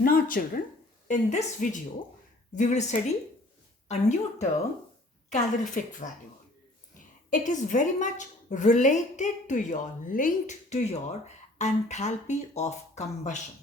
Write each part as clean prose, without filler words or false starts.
Now children, in this video, we will study a new term, calorific value. It is very much linked to your enthalpy of combustion.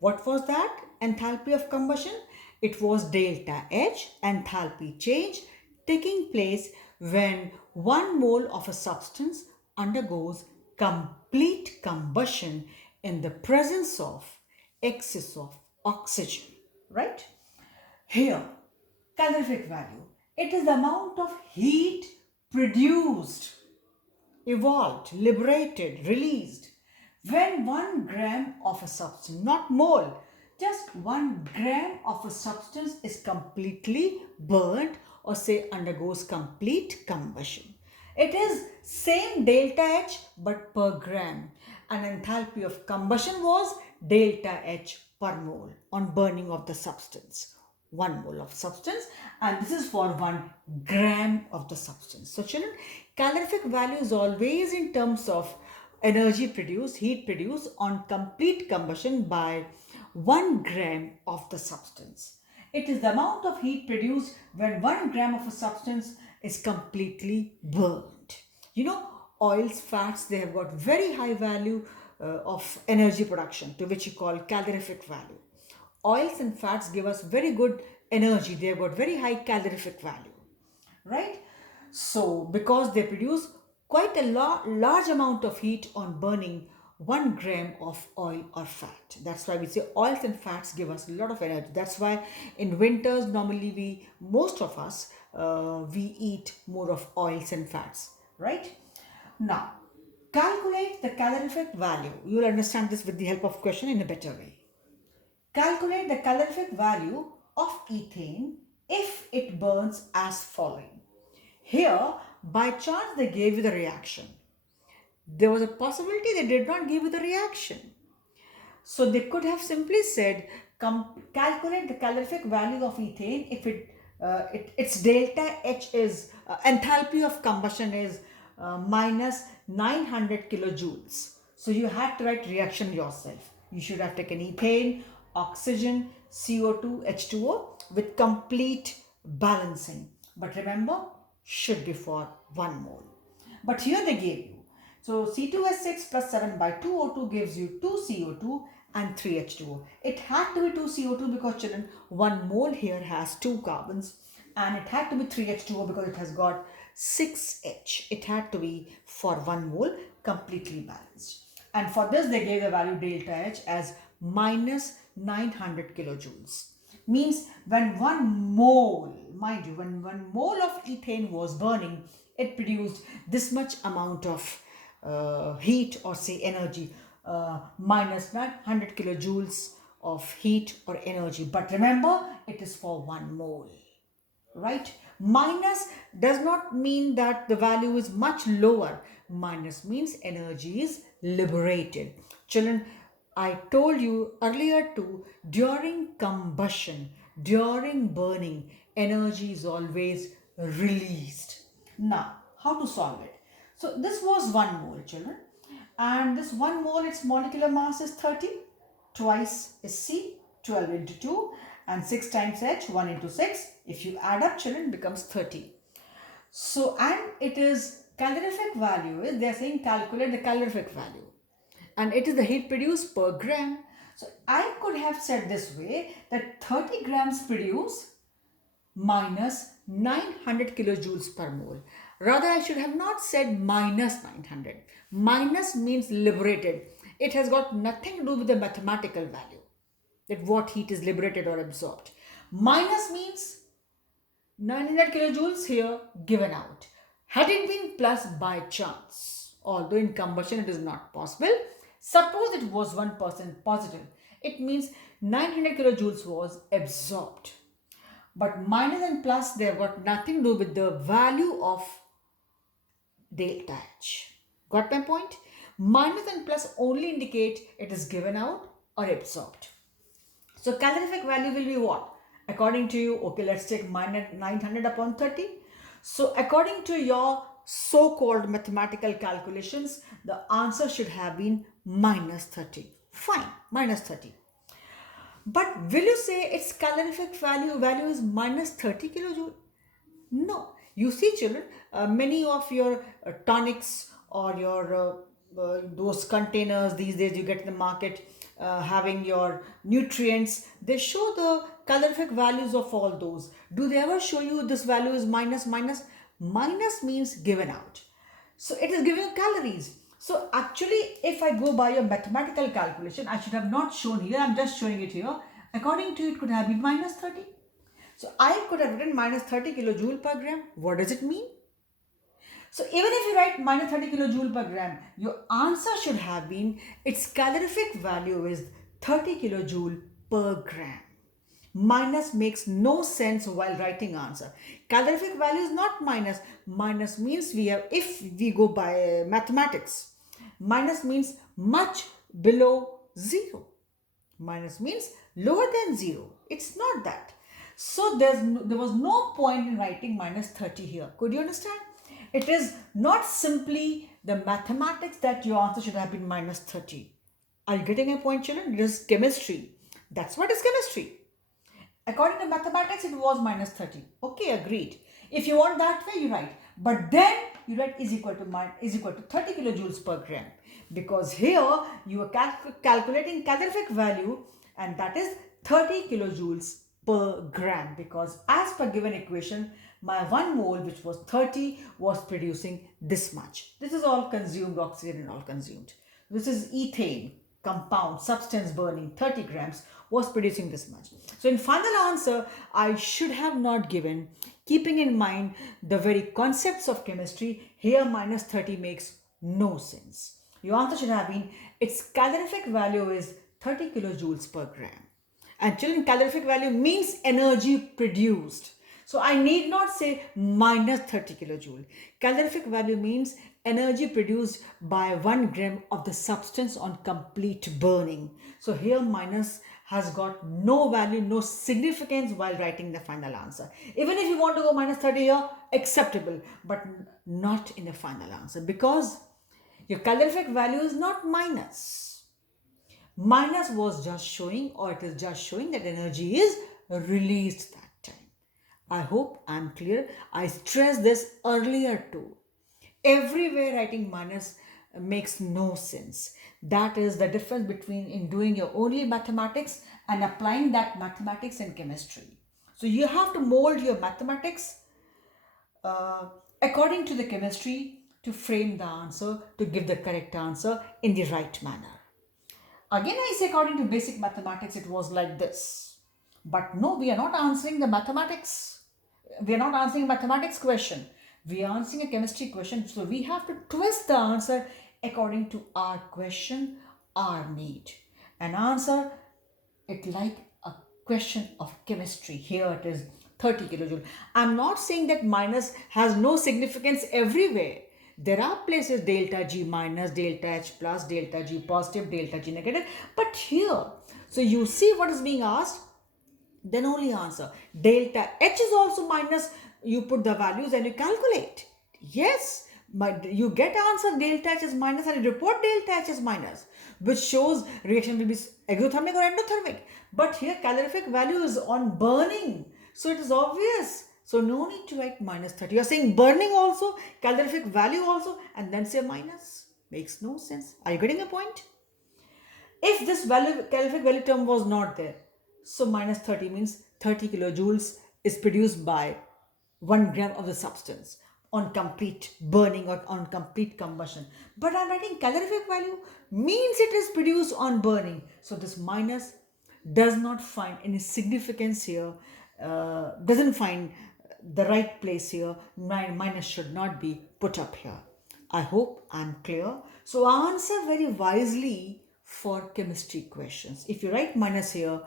What was that enthalpy of combustion? It was delta H, enthalpy change, taking place when 1 mole of a substance undergoes complete combustion in the presence of excess of oxygen, right? Here, calorific value, it is the amount of heat produced, evolved, liberated, released when 1 gram of a substance, not mole, just 1 gram of a substance is completely burnt or say undergoes complete combustion. It is same delta H but per gram, and enthalpy of combustion was delta H per mole on burning of the substance. 1 mole of substance, and this is for 1 gram of the substance. So children, calorific value is always in terms of energy produced, heat produced on complete combustion by 1 gram of the substance. It is the amount of heat produced when 1 gram of a substance is completely burned. You know, oils, fats, they have got very high value of energy production, to which you call calorific value. Oils and fats give us very good energy. They have got very high calorific value, right? So because they produce quite a large amount of heat on burning 1 gram of oil or fat. That's why we say oils and fats give us a lot of energy. That's why in winters normally most of us we eat more of oils and fats, right? Now calculate the calorific value. You will understand this with the help of question in a better way. Calculate the calorific value of ethane if it burns as following. Here, by chance, they gave you the reaction. There was a possibility they did not give you the reaction. So they could have simply said, calculate the calorific value of ethane if its delta H is, enthalpy of combustion is minus 900 kilojoules. So you had to write reaction yourself. You should have taken ethane, oxygen, CO2, H2O with complete balancing. But remember, should be for 1 mole. But here they gave you. So C2H6 plus 7 by 2 O2 gives you 2 CO2 and 3 H2O. It had to be 2 CO2 because children, 1 mole here has 2 carbons, and it had to be 3 H2O because it has got 6 H. It had to be for 1 mole completely balanced. And for this they gave the value delta H as minus 900 kilojoules. Means when 1 mole, mind you, when 1 mole of ethane was burning, it produced this much amount of heat or say energy, minus 900 kilojoules of heat or energy. But remember, it is for 1 mole, right? Minus does not mean that the value is much lower. Minus means energy is liberated. Children, I told you earlier too, during combustion, during burning, energy is always released. Now, how to solve it? So this was 1 mole, children, and this 1 mole, its molecular mass is 30, twice is C, 12 into 2, and 6 times H, 1 into 6. If you add up, children, becomes 30. So, and it is calorific value is, they are saying calculate the calorific value, and it is the heat produced per gram. So I could have said this way, that 30 grams produce minus 900 kilojoules per mole. Rather, I should have not said minus 900. Minus means liberated. It has got nothing to do with the mathematical value, that what heat is liberated or absorbed. Minus means 900 kilojoules here given out. Had it been plus by chance, although in combustion it is not possible, suppose it was 1% positive, it means 900 kilojoules was absorbed. But minus and plus, they have got nothing to do with the value of delta H. Got my point? Minus and plus only indicate it is given out or absorbed. So calorific value will be what? According to you, okay, let's take minus 900 upon 30. So according to your so-called mathematical calculations, the answer should have been minus 30. Fine, minus 30. But will you say its calorific value is minus 30 kilojoule? No. You see, children, many of your tonics or your those containers these days you get in the market having your nutrients, they show the calorific values of all those. Do they ever show you this value is minus minus? Minus means given out. So it is giving you calories. So actually, if I go by a mathematical calculation, I should have not shown here. I'm just showing it here. According to it, could have been minus 30. So I could have written minus 30 kilojoule per gram. What does it mean? So even if you write minus 30 kilojoule per gram, your answer should have been its calorific value is 30 kilojoule per gram. Minus makes no sense while writing answer. Calorific value is not minus. Minus means we have, if we go by mathematics, minus means much below zero. Minus means lower than zero. It's not that. So there was no point in writing minus 30 here. Could you understand? It is not simply the mathematics that your answer should have been minus 30. Are you getting a point, children? It is chemistry. That's what is chemistry. According to mathematics, it was minus 30. Okay, agreed. If you want that way, you write. But then you write is equal to 30 kilojoules per gram. Because here you are calculating calorific value, and that is 30 kilojoules per gram. Because as per given equation, my 1 mole, which was 30, was producing this much. This is all consumed oxygen and all consumed. This is ethane compound substance burning 30 grams was producing this much. So in final answer, I should have not given, keeping in mind the very concepts of chemistry, here minus 30 makes no sense. Your answer should have been, its calorific value is 30 kilojoules per gram. And children, calorific value means energy produced. So I need not say minus 30 kilojoule. Calorific value means energy produced by 1 gram of the substance on complete burning. So here minus has got no value, no significance while writing the final answer. Even if you want to go minus 30 here, acceptable, but not in the final answer because your calorific value is not minus. Minus was just showing, or it is just showing that energy is released that time. I hope I'm clear. I stressed this earlier too. Everywhere writing minus makes no sense. That is the difference between in doing your only mathematics and applying that mathematics in chemistry. So you have to mold your mathematics according to the chemistry to frame the answer, to give the correct answer in the right manner. Again, I say according to basic mathematics, it was like this. But no, we are not answering the mathematics. We are not answering a mathematics question. We are answering a chemistry question. So we have to twist the answer according to our question, our need. And answer it like a question of chemistry. Here it is 30 kilojoule. I'm not saying that minus has no significance everywhere. There are places delta G minus, delta H plus, delta G positive, delta G negative. But here, so you see what is being asked, then only answer. Delta H is also minus. You put the values and you calculate. Yes, but you get answer delta H is minus and you report delta H is minus, which shows reaction will be exothermic or endothermic. But here calorific value is on burning. So it is obvious. So no need to write minus 30. You are saying burning also, calorific value also, and then say minus. Makes no sense. Are you getting a point? If this value, calorific value term was not there, so minus 30 means 30 kilojoules is produced by 1 gram of the substance on complete burning or on complete combustion. But I'm writing calorific value means it is produced on burning. So this minus does not find any significance here, doesn't find the right place here. Minus should not be put up here. I hope I'm clear. So answer very wisely for chemistry questions. If you write minus here,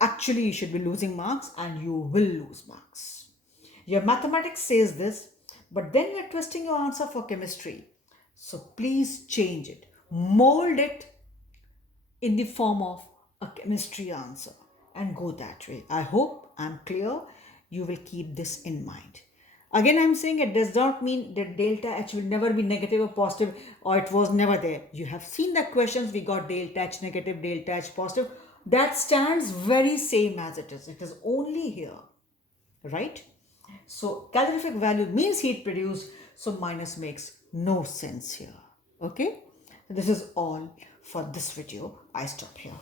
actually you should be losing marks and you will lose marks. Your mathematics says this, but then you're twisting your answer for chemistry. So please change it. Mold it in the form of a chemistry answer and go that way. I hope I'm clear. You will keep this in mind. Again, I'm saying it does not mean that delta H will never be negative or positive or it was never there. You have seen the questions. We got delta H negative, delta H positive. that stands very same as it is. It is only here, right? So calorific value means heat produced, so minus makes no sense here. Okay? This is all for this video. I stop here.